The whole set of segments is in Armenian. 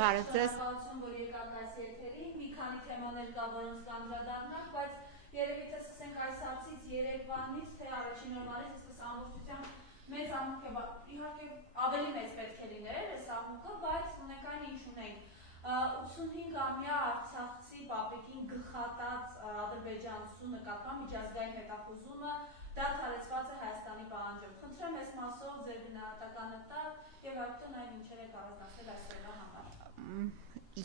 Բարև ձեզ։ Շնորհակալություն, որ եկաք այս եթերին, մի քանի թեմաներ կա, որոնց կանդրադառնանք, բայց երևի թե սկսենք այս հարցից Երևանից, թե առաջին օրվանից, այսպես ամբողջությամբ մեծ աղմուկ է, իհարկե ավելի մեծ պետք է լիներ այս աղմուկը, բայց ունենք այն ինչ ունենք։ 85-ամյա արցախցի պապիկին գլխատած ադրբեջանցու նկատմամբ միջազգային հետախուզումը դադարեցված է Հայաստանի պահանջով։ Խնդրեմ այս մասով ձեր գնահատականը տալ եւ այդտեղ նաեւ ինչեր եք առանձնացրել այս օրվա համար։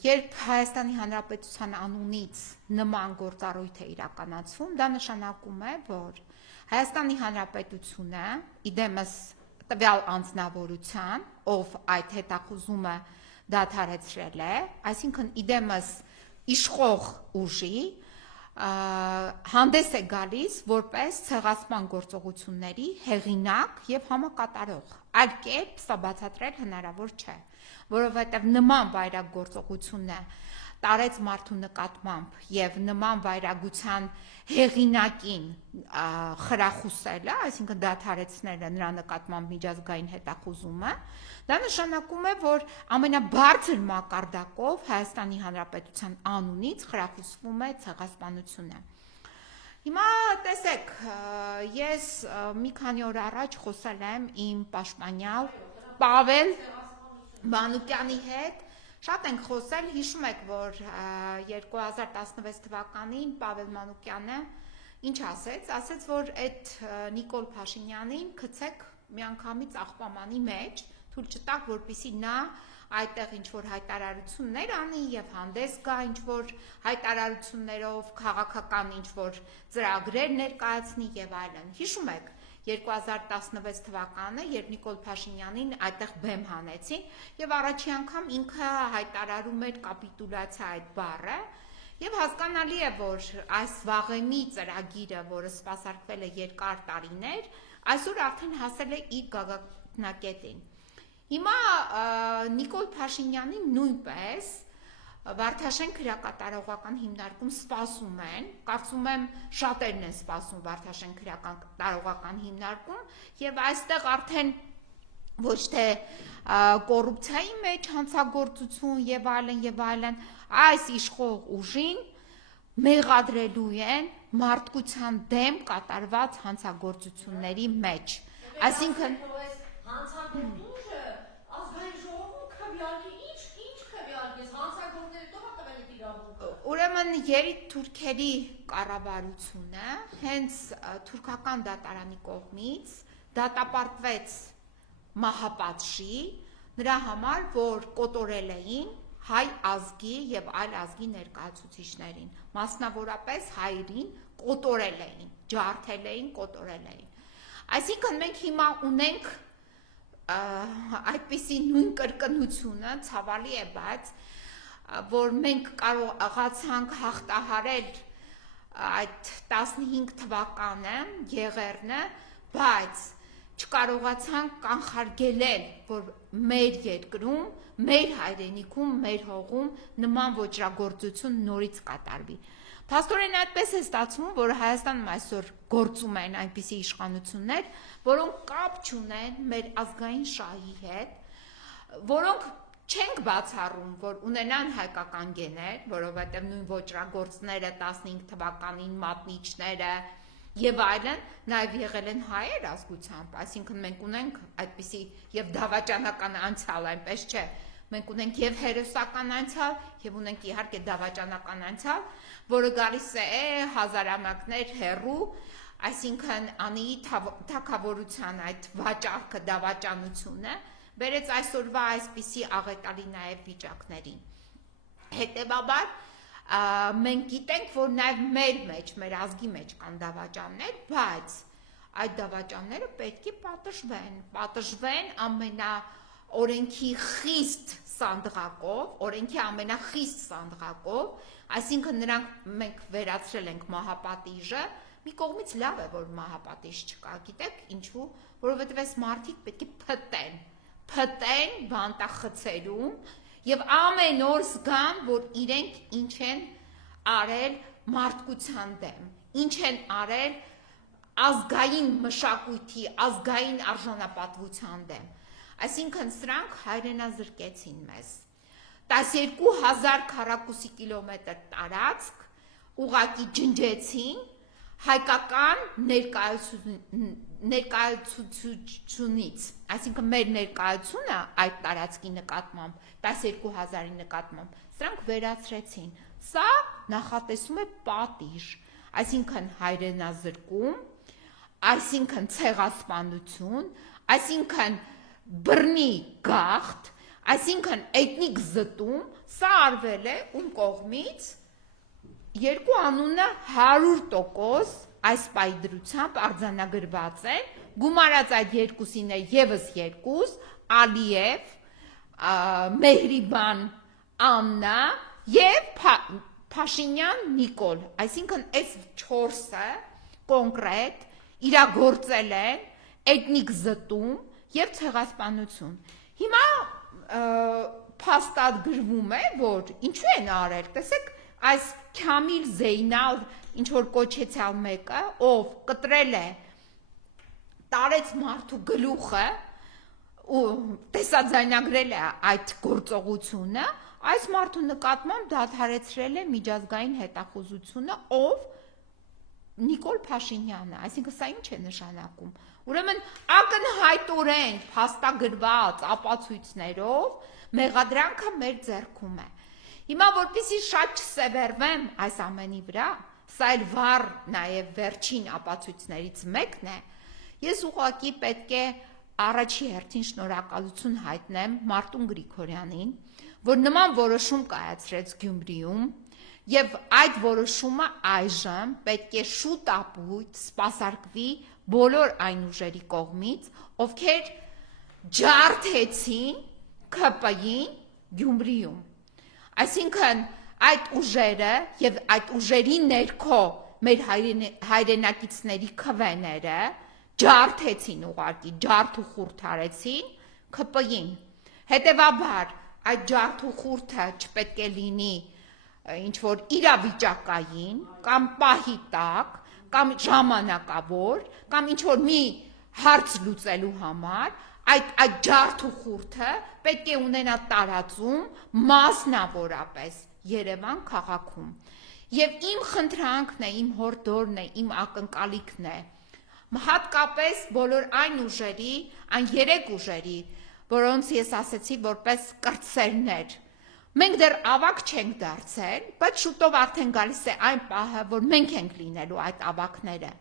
Երբ Հայաստանի Հանրապետության անունից նման գործառույթ է իրականացվում, դա նշանակում է, որ Հայաստանի Հանրապետությունը իդեմս տվյալ անձնավորության, ով այդ հետախուզումը դադարեցրել է, այսինքն իդեմս իշխող ուժի հանդես է գալիս որպես ցեղասպան գործողությունների հեղինակ եւ համակատարող։ Այլ կերպ սա բացատրել հնարավոր չէ, որովհետեւ նման վայրագ գործողությունը տարեց մարդու նկատմամբ եւ նման վայրագության հեղինակին խրախուսելը, այսինքն դադարեցնելը նրա նկատմամբ միջազգային հետախուզումը, դա նշանակում է, որ ամենաբարձր մակարդակով Հայաստանի Հանրապետության անունից խրախուսվում է ցեղասպանությունը։ Հիմա տեսեք, ես մի քանի օր առաջ խոսել եմ իմ պաշտպանյալ Պավել Մանուկյանի հետ, շատ ենք խոսել, հիշում եք, որ 2016 թվականին Պավել Մանուկյանը ինչ ասեց, ասեց, որ այդ Նիկոլ Փաշինյանին գցեք միանգամից աղբամանի մեջ, թույլ չտաք, որպեսզի նա այդտեղ ինչ-որ հայտարարություններ անի եւ հանդես գա ինչ-որ հայտարարություններով, քաղաքական ինչ-որ ծրագրեր ներկայացնի եւ այլն։ Հիշում եք 2016 թվականը, երբ Նիկոլ Փաշինյանին այդտեղ բեմ հանեցին եւ առաջի անգամ ինքը հայտարարում էր կապիտուլյացիա այդ բառը եւ հասկանալի է, որ այս վաղեմի ծրագիրը, որը սպասարկվել է երկար տարիներ, այսօր արդեն հասել է իր գագաթնակետին։ Հիմա Նիկոլ Փաշինյանին նույնպես Վարդաշեն քրեակատարողական հիմնարկում սպասում են, կարծում եմ շատերն են սպասում Վարդաշեն քրեակատարողական հիմնարկում եւ այստեղ արդեն ոչ թե կոռուպցիայի մեջ հանցագործություն եւ այլն, այս իշխող ուժին մեղադրելու են մարդկության դեմ կատարված հանցագործությունների մեջ։ Այսինքն հանցագործությունը ազգային ժողովում քվեարկի ինչ քվեարկես հանցագործները տոհ տվել եք իրավունքը։ Ուրեմն երիտթուրքերի կառավարությունը հենց թուրքական դատարանի կողմից դատապարտվեց մահապատժի նրա համար, որ կոտորել էին հայ ազգի եւ այլ ազգի ներկայացուցիչներին, մասնավորապես հայերին կոտորել էին, ջարդել էին, կոտորել էին։ Այսինքն մենք հիմա ունենք այդպիսի նույն կրկնությունը, ցավալի է, բայց որ մենք կարողացանք հաղթահարել այդ 15 թվականը, Եղեռնը, բայց չկարողացանք կանխարգելել, որ մեր երկրում, մեր հայրենիքում, մեր հողում նման ոճրագործություն նորից կատարվի։ Փաստորեն այդպես է ստացվում, որ Հայաստանում այսօր գործում են այնպիսի իշխանություններ, որոնք կապ չունեն մեր ազգային շահի հետ, որոնք չենք բացառում, որ ունենան հայկական գեներ, որովհետև նույն ոճրագործները 15 թվականին մատնիչները եւ այլն նաեւ եղել են հայեր ազգությամբ, այսինքն մենք ունենք այդպիսի եւ դավաճանական անցյալ, այնպես չէ, մենք ունենք եւ հերոսական անցյալ եւ ունենք իհարկե դավաճանական անցյալ, որը գալիս է հազարամյակներ հեռու, այսինքն Անիի թագավորության այդ վաճառքը, դավաճանությունը բերեց այսօրվա այսպիսի աղետալի նաեւ վիճակներին։ Հետևաբար մենք գիտենք, որ նաև մեր մեջ, մեր ազգի մեջ կան դավաճաններ, բայց այդ դավաճանները պետք է պատժվեն օրենքի խիստ սանդղակով, օրենքի ամենախիստ սանդղակով, այսինքն նրանք մենք վերացրել ենք մահապատիժը, մի կողմից լավ է, որ մահապատիժ չկա, գիտեք ինչու, որովհետև այս մարդիկ պետք է փտեն բանտախցերում եւ ամեն օր զգան, որ իրենք ինչ են արել մարդկության դեմ, ինչ են արել ազգային մշակույթի, ազգային արժանապատվության դեմ։ Այսինքն սրանք հայրենազրկեցին մեզ։ 12,000 քառակուսի կիլոմետր տարածք ուղղակի ջնջեցին հայկական ներկայացությունից, այսինքն մեր ներկայությունը այդ տարածքի նկատմամբ 12,000-ի նկատմամբ սրանք վերացրեցին, սա նախատեսում է պատիժ, այսինքն հայրենազրկում, այսինքն ցեղասպանություն, այսինքն բռնի գաղթ, այսինքն էթնիկ զտում, սա արվել է ում կողմից երկու անունը 100% այս պայդրությամբ արձանագրված է, գումարած այդ երկուսին է եւս երկուս, Ալիև, Մեհրիբան Աննա եւ Փաշինյան Նիկոլ, այսինքն այս 4-ը կոնկրետ իրագործել են էթնիկ զտում եւ ցեղասպանություն։ Հիմա փաստագրվում է, որ ինչու են արել, տեսեք, այս Քամիլ Զեյնալ, ինչ որ կոչեցյալ մեկը, ով կտրել է, տարեց մարդու գլուխը ու տեսաձայնագրել է այդ գործողությունը, այս մարդու նկատմամբ դադարեցրել է միջազգային հետախուզությունը, ով Նիկոլ Փաշինյանը, այսինքն սա ինչ է նշանակում։ Ուրեմն ակնհայտորեն փաստագրված ապացույցներով մեղադրանքը մեր ձեռքում է։ Հիմա որպեսզի շատ չսևեռվեմ այս ամենի վրա, սա էլ վառ նաև վերջին ապացույցներից մեկն է, ես ուղղակի պետք է առաջի հերթին շնորհակալություն հայտնեմ Մարտուն Գրիգորյանին, որ նման որոշում կայացրեց Գյումրիում, եւ այդ որոշումը այժմ պետք է շուտապույտ սպասարկվի բոլոր այն ուժերի կողմից, ովքեր ջարդեցին ՔՊ-ին Գյումրիում։ Այսինքն այդ ուժերը եւ այդ ուժերի ներքո մեր հայրենակիցների քվեները ջարդեցին ուղղակի, ջարդ ու խուրդ արեցին ՔՊ-ին։ Հետևաբար այդ ջարդ ու խուրդը չպետք է լինի ինչ որ իրավիճակային կամ պահի տակ կամ ժամանակավոր կամ ինչ որ մի հարց լուծելու համար այդ ջարդ ու խուրդը պետք է ունենա տարածում մասնավորապես Երևան քաղաքում։ Եվ իմ խնդրանքն է, իմ հորդորն է, իմ ակնկալիքն է, հատկապես բոլոր այն ուժերի, այն 3 ուժերի, որոնց ես ասեցի որպես կրտսերներ։ Մենք դեռ ավակ չենք դարձել, բայց շուտով արդեն գալիս է այն պահը, որ մենք ենք լինելու այդ ավակները։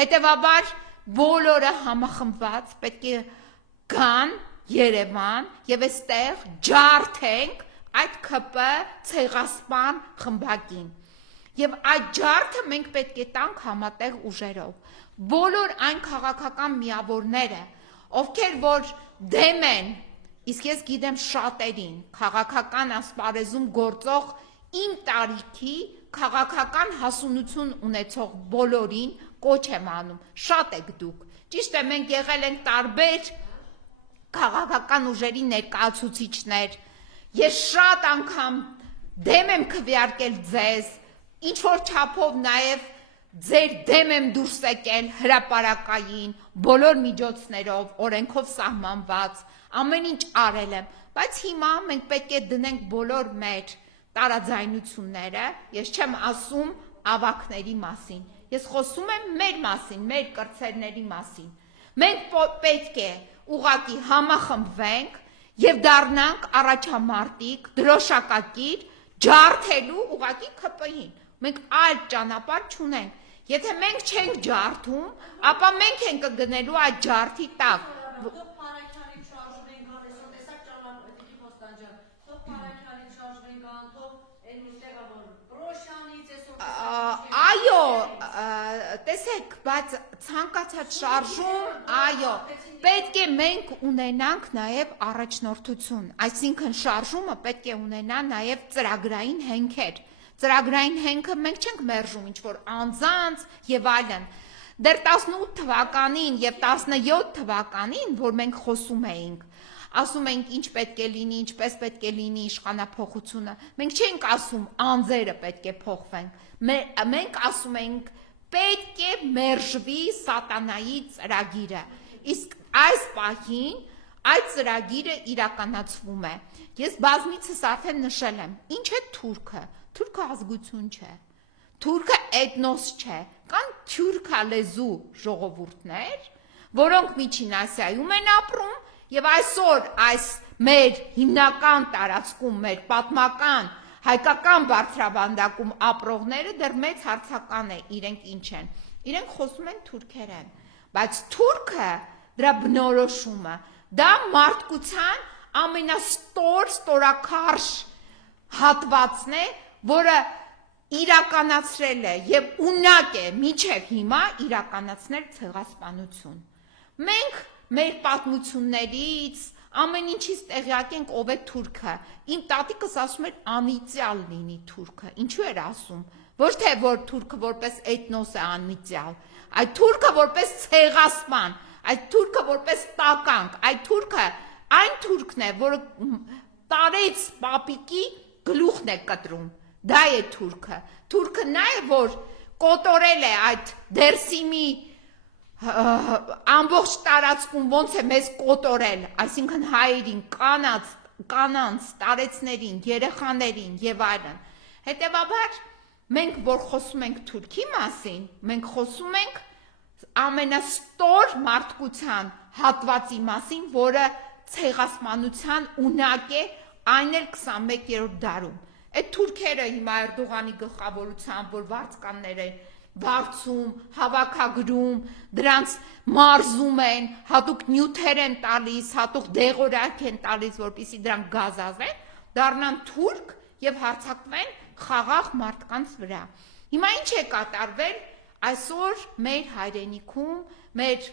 Հետևաբար բոլորը համախմբված պետք է գան Երևան եւ այստեղ ջարդենք այդ ՔՊ ցեղասպան խմբակին։ Եվ այդ ջարդը մենք պետք է տանք համատեղ ուժերով։ Բոլոր այն քաղաքական միավորները, ովքեր որ դեմ են, իսկ ես գիտեմ շատերին, քաղաքական ասպարեզում գործող իմ տարիքի քաղաքական հասունություն ունեցող բոլորին կոչ եմ անում, շատ եք դուք։ Ճիշտ է, մենք եղել ենք տարբեր քաղաքական ուժերի ներկայացուցիչներ, ես շատ անգամ դեմ եմ քվեարկել ձեզ, ինչ որ չափով նաև ձեր դեմ եմ դուրս եկել հրապարակային, բոլոր միջոցներով, օրենքով սահմանված, ամեն ինչ արել եմ, բայց հիմա մենք պետք է դնենք բոլոր մեր տարաձայնությունները, ես չեմ ասում ավակների մասին, ես խոսում եմ մեր մասին, մեր կրտսերների մասին, մենք պետք է ուղղակի համախմբվենք եւ դառնանք առաջամարտիկ, դրոշակակիր, ջարդելու ուղղակի ՔՊ-ին, մենք այլ ճանապարհ չունենք, եթե մենք չենք ջարդում, ապա մենք ենք գնելու այդ ջարդի տակ։ Այո, տեսեք, բայց ցանկացած շարժում, այո, պետք է մենք ունենանք նաև առաջնորդություն, այսինքն շարժումը պետք է ունենա նաև ծրագրային հենքեր, ծրագրային հենքը մենք չենք մերժում ինչ որ անձանց եւ այլն, դեռ 18 թվականին եւ 17 թվականին, որ մենք խոսում էինք, ասում ենք ինչ պետք է լինի, ինչպես պետք է լինի իշխանափոխությունը, մենք չենք ասում անձերը պետք է փոխվեն, մենք ասում ենք պետք է մերժվի սատանայի ծրագիրը, իսկ այս պահին այդ ծրագիրը իրականացվում է։ Ես բազմիցս արդեն նշել եմ, ինչ է թուրքը։ Թուրքը ազգություն չէ։ Թուրքը էթնոս չէ։ Կան թյուրքալեզու ժողովուրդներ, որոնք Միջին Ասիայում են ապրում, եւ այսօր այս մեր հիմնական տարածքում, մեր պատմական հայկական բարձրավանդակում ապրողները դեռ մեծ հարցական է իրենք ինչ են։ Իրենք խոսում են թուրքերեն, բայց թուրքը դրա բնորոշումը դա մարդկության ամենաստորակարճ հատվածն է, որը իրականացրել է եւ ունակ է մինչեւ հիմա իրականացնել ցեղասպանություն։ Մենք մեր պատմություններից ամեն ինչից տեղյակ ենք ով է թուրքը։ Իմ տատիկս ասում էր անիծյալ լինի թուրքը։ Ինչու էր ասում։ Ոչ թե որ թուրքը որպես էթնոս է անիծյալ, այլ թուրքը որպես ցեղասպան, այլ թուրքը որպես տականք, այլ թուրքը այն թուրքն է, որը տարեց պապիկի գլուխն է կտրում։ Դա է թուրքը։ Թուրքը նա է, որ կոտորել է այդ Դերսիմի ամբողջ տարածքում ոնց է մեզ կոտորել, այսինքն հայերին, կանանց, տարեցներին, երեխաներին եւ այլն։ Հետևաբար մենք որ խոսում ենք Թուրքի մասին, մենք խոսում ենք ամենաստոր մարդկության հատվածի մասին, որը ցեղասպանության ունակ է, այն էլ 21-րդ դարում։ Այդ թուրքերը հիմա Էրդողանի գլխավորությամբ, որ վարձկաններ են վարձում, հավաքագրում, դրանց մարզում են, հատուկ նյութեր են տալիս, հատուկ դեղորայք են տալիս, որպեսզի դրանք գազազեն, դառնան թուրք եւ հարձակվեն խաղաղ մարդկանց վրա։ Հիմա ինչ է կատարվել այսօր մեր հայրենիքում, մեր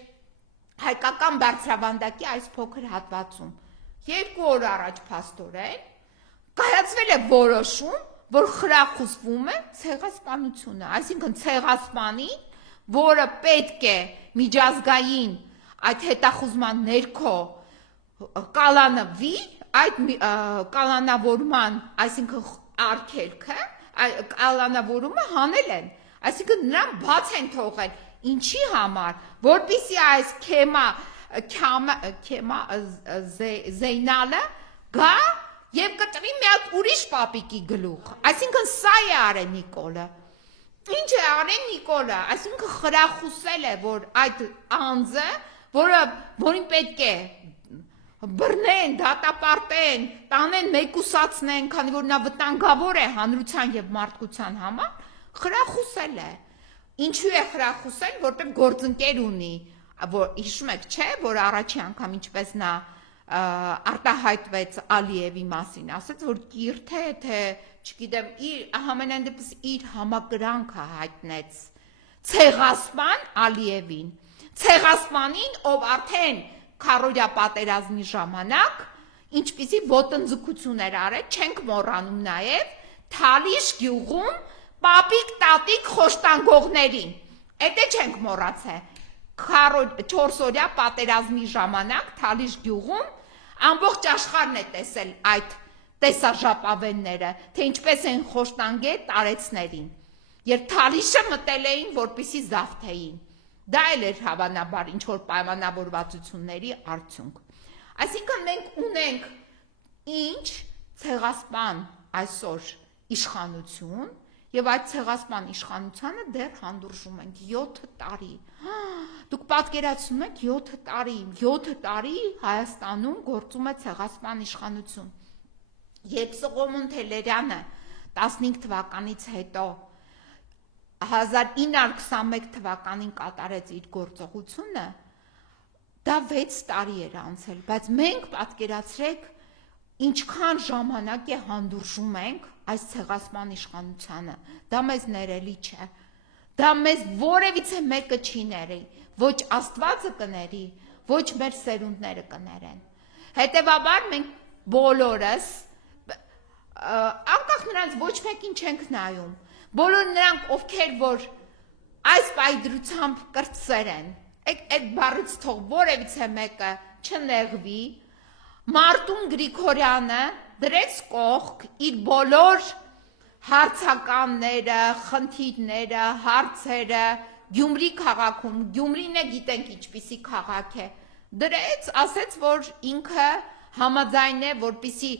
հայկական բարձրավանդակի այս փոքր հատվածում։ 2 օր առաջ փաստորեն կայացվել է որոշում, որ խրախուսվում է ցեղասպանությունը, այսինքն ցեղասպանին, որը պետք է միջազգային այդ հետախուզման ներքո կալանվի, այդ կալանավորման, այսինքն արգելքը, կալանավորումը հանել են, այսինքն նրան բաց են թողել, ինչի համար, որպեսզի այս Զեյնալը գա եւ կտրի մի հատ ուրիշ պապիկի գլուխ, այսինքն սա է արել Նիկոլը։ Ինչ է արել Նիկոլը, այսինքն խրախուսել է, որ այդ անձը, որին պետք է բռնեն, դատապարտեն, տանեն, մեկուսացնեն, քանի որ նա վտանգավոր է հանրության եւ մարդկության համար, խրախուսել է։ Ինչու է խրախուսել, որտեղ գործընկեր ունի, որ հիշում եք, չէ, որ առաջի անգամ ինչպես նա արտահայտվեց Ալիևի մասին, ասաց, որ կիրթ է, թե, չգիտեմ, ամենայն դեպս իր համակրանքը հայտնեց ցեղասպան Ալիևին, ցեղասպանին, ով արդեն քարորյա պատերազմի ժամանակ ինչպիսի ոտնձգություն էր արել, չենք մոռանում նաև Թալիշ գյուղում պապիկ տատիկ խոշտանգողներին, էդ է չենք մոռացել, 4-օրյա պատերազմի ժամանակ Թալիշ գյուղում ամբողջ աշխարհն է տեսել այդ տեսաժապավենները, թե ինչպես են խոշտանգել տարեցներին, երբ Թալիշը մտել էին, որպեսզի զավթեին, դա էլ էր հավանաբար ինչ-որ պայմանավորվածությունների արդյունք, այսինքն մենք ունենք ինչ ցեղասպան այսօր իշխանություն եւ այդ ցեղասպան իշխանությանը դեռ հանդուրժում ենք 7 տարի, դուք պատկերացնում եք 7 տարի Հայաստանում գործում է ցեղասպան իշխանություն, երբ Սողոմոն Թելերյանը 15 թվականից հետո 1921 թվականին կատարեց իր գործողությունը, դա 6 տարի էր անցել, բայց մենք պատկերացրեք ինչքան ժամանակ է հանդուրժում ենք այս ցեղասպան իշխանությանը, դա մեզ ներելի չէ, դա մեզ որևիցե մեկը չի ների, ոչ Աստվածը կների, ոչ մեր սերունդները կներեն, հետևաբար մենք բոլորս, անկախ նրանց ոչ մեկին չենք նայում, բոլոր նրանք, ովքեր որ այս պայդրությամբ կրտսեր են, այդ բառից թող որևիցե մեկը չնեղվի, Մարտուն Գրիգորյանը դրեց կողք իր բոլոր հարցականները, խնդիրները, հարցերը Գյումրի քաղաքում, Գյումրին է գիտենք ինչպիսի քաղաք է, դրեց, ասեց, որ ինքը համաձայն է, որպիսի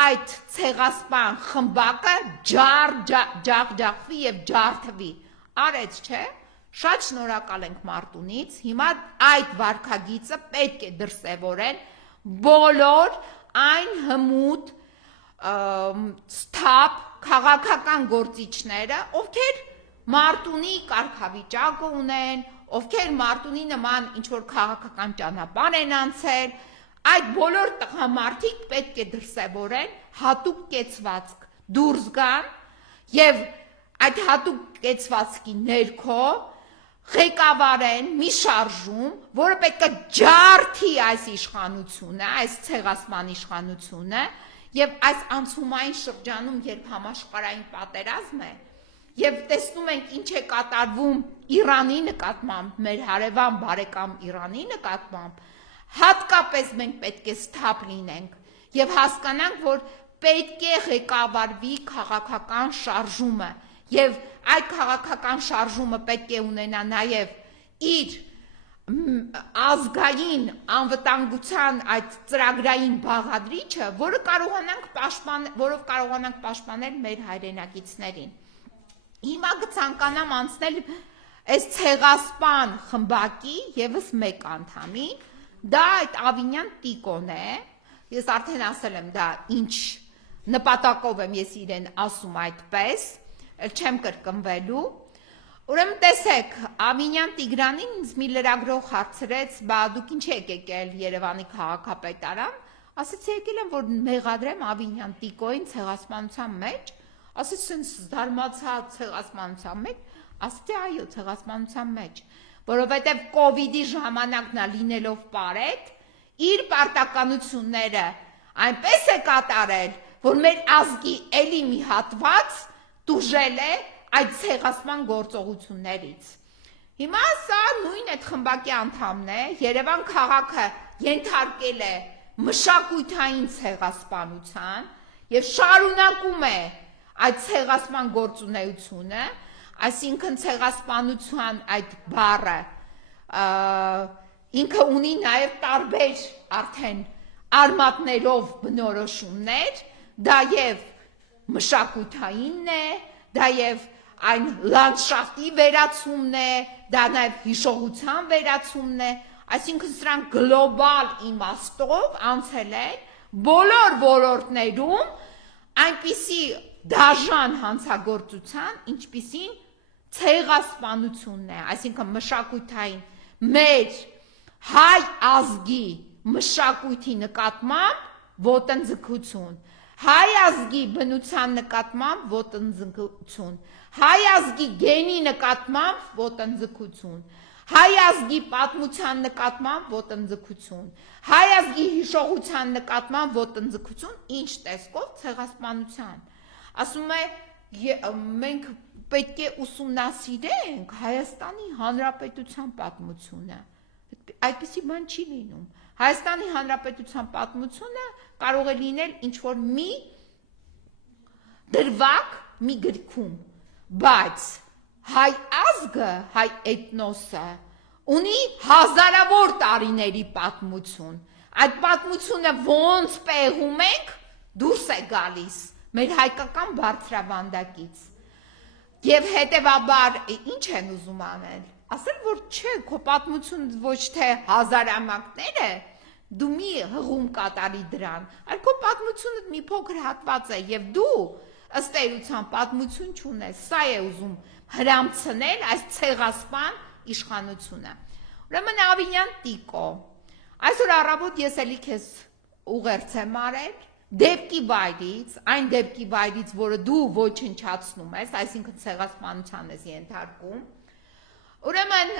այդ ցեղասպան խմբակը ջախջախվի եւ ջարդվի։ Արեց, չէ՞։ Շատ շնորհակալ ենք Մարտունից։ Հիմա այդ վարքագիծը պետք է դրսևորեն բոլոր այն հմուտ սթափ քաղաքական գործիչները, ովքեր Մարտունի կարգավիճակը ունեն, ովքեր Մարտունի նման ինչ-որ քաղաքական ճանապարհ են անցել, այդ բոլոր տղամարդիկ պետք է դրսևորեն հատուկ կեցվածք դուրս գան եւ այդ հատուկ կեցվածքի ներքո ղեկավարեն մի շարժում, որը պետք է ջարդի այս իշխանությունը, այս ցեղասպան իշխանությունը եւ այս անցումային շրջանում, երբ համաշխարհային պատերազմ է, եւ տեսնում ենք ինչ է կատարվում Իրանի նկատմամբ, մեր հարևան բարեկամ Իրանի նկատմամբ, հատկապես մենք պետք է սթափ լինենք եւ հասկանանք, որ պետք է ղեկավարվի քաղաքական շարժումը եւ այդ քաղաքական շարժումը պետք է ունենա նաեւ իր ազգային անվտանգության այդ ծրագրային բաղադրիչը, որով կարողանանք պաշտպանել մեր հայրենակիցներին։ Հիմա կցանկանամ անցնել այս ցեղասպան խմբակի եւս մեկ անդամի, դա այդ Ավինյան Տիկոն է, ես արդեն ասել եմ դա ինչ նպատակով եմ ես իրեն ասում այդպես, չեմ կրկնվելու, ուրեմն տեսեք, Ավինյան Տիգրանին ինձ մի լրագրող հարցրեց, բա դուք ինչ եք եկել Երևանի քաղաքապետարան, ասեցի եկել եմ, որ մեղադրեմ Ավինյան Տիկոին ցեղասպանության մեջ, ասեց sense զարմացա ցեղասպանության մեջ, ասեցի այո ցեղասպանության մեջ, որովհետև կոവിഡ്ի ժամանակ նա լինելով պարետ, իր պարտականությունները այնպես է կատարել, որ մեր ազգի էլի մի հատված տուժել է այդ ցեղասպան գործողություններից։ Հիմա սա նույն այդ խմբակի անդամն է, Երևան քաղաքը ենթարկել է մշակութային ցեղասպանության եւ շարունակում է այդ ցեղասպան գործունեությունը, այսինքն ցեղասպանության այդ բառը ինքը ունի նաեւ տարբեր արդեն արմատներով բնորոշումներ, դա եւ մշակութայինն է, դա եւ այն լանդշաֆտի վերացումն է, դա նաեւ հիշողության վերացումն է, այսինքն սրանք գլոբալ իմաստով անցել են բոլոր ոլորտներում այնպիսի դաժան հանցագործության, ինչպիսին ցեղասպանությունն է, այսինքն մշակութային մեր հայ ազգի մշակույթի նկատմամբ ոտնձգություն, հայ ազգի բնության նկատմամբ ոտնձգություն, հայ ազգի գենի նկատմամբ ոտնձգություն, հայ ազգի պատմության նկատմամբ ոտնձգություն, հայ ազգի հիշողության նկատմամբ ոտնձգություն, ինչ տեսքով ցեղասպանության։ Ասում է մենք պետք է ուսումնասիրենք Հայաստանի Հանրապետության պատմությունը։ Այդպիսի բան չի լինում։ Հայաստանի Հանրապետության պատմությունը կարող է լինել ինչ-որ մի դրվագ մի գրքում, բայց հայ ազգը, հայ էթնոսը ունի հազարավոր տարիների պատմություն։ Այդ պատմությունը ոնց պեղում ենք, դուրս է գալիս մեր հայկական բարձրավանդակից։ Եվ հետևաբար ինչ են ուզում անել։ Ասել, որ չէ, քո պատմությունը ոչ թե հազարամյակներ է, դու մի հղում կատարի դրան, այլ քո պատմությունը մի փոքր հատված է եւ դու ըստ էության պատմություն չունես, սա է ուզում հրամցնել այս ցեղասպան իշխանությունը։ Ուրեմն Ավինյան Տիկո, այսօր առավոտ ես էլի քեզ ուղերձ եմ արել դեպքի վայրից, այն դեպքի վայրից, որը դու ոչնչացնում ես, այսինքն ցեղասպանության ես ենթարկում։ Ուրեմն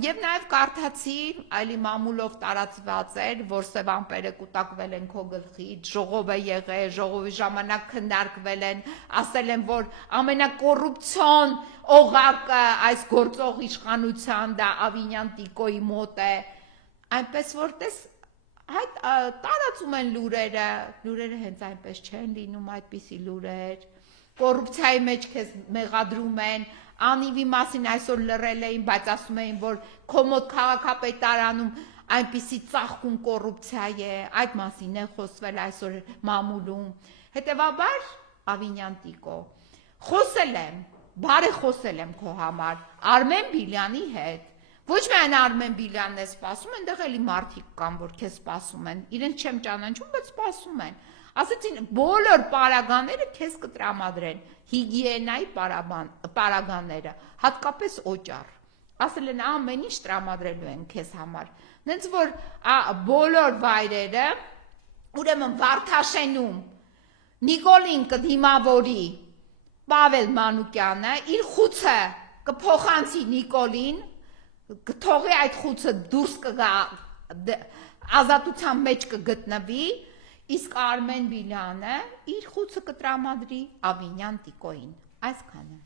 եւ նաեւ կարդացի այլի մամուլով տարածված էր, որ սևամպերը կուտակվել են քո գլխից, ժողով է եղել, ժողովի ժամանակ քննարկվել են, ասել են, որ ամենակոռուպցիոն օղակը այս գործող իշխանության դա Ավինյան Տիկոյի մոտ է, այնպես որ տես այդ տարածում են լուրերը հենց այնպես չեն լինում, այդպիսի լուրեր, կոռուպցիայի մեջ քեզ մեղադրում են, անիվի մասին այսօր լռել էին, բայց ասում էին, որ քո մոտ քաղաքապետարանում այնպիսի ծաղկուն կոռուպցիա է, այդ մասին է խոսվել այսօր մամուլում։ Հետևաբար Ավինյան Տիկո, խոսել եմ, բարեխոսել եմ քո համար Արմեն Բիլյանի հետ։ Ոչ միայն Արմեն Բիլյանն է սպասում, այնտեղ էլի մարդիկ կան, որ քեզ սպասում են։ Իրենց չեմ ճանաչում, բայց սպասում են։ Ասեցին բոլոր պարագաները քեզ կտրամադրեն, հիգիենայի պարագաները, հատկապես օճառ։ Ասել են ամեն ինչ տրամադրելու են քեզ համար։ Նենց որ բոլոր վայրերը, ուրեմն Վարդաշենում Նիկոլին կդիմավորի Պավել Մանուկյանը, իր խուցը կփոխանցի Նիկոլին, կթողի այդ խուցը դուրս կգա ազատության մեջ կգտնվի, իսկ Արմեն Բիլյանը իր խուցը կտրամադրի Ավինյան Տիկոին։ Այսքանը։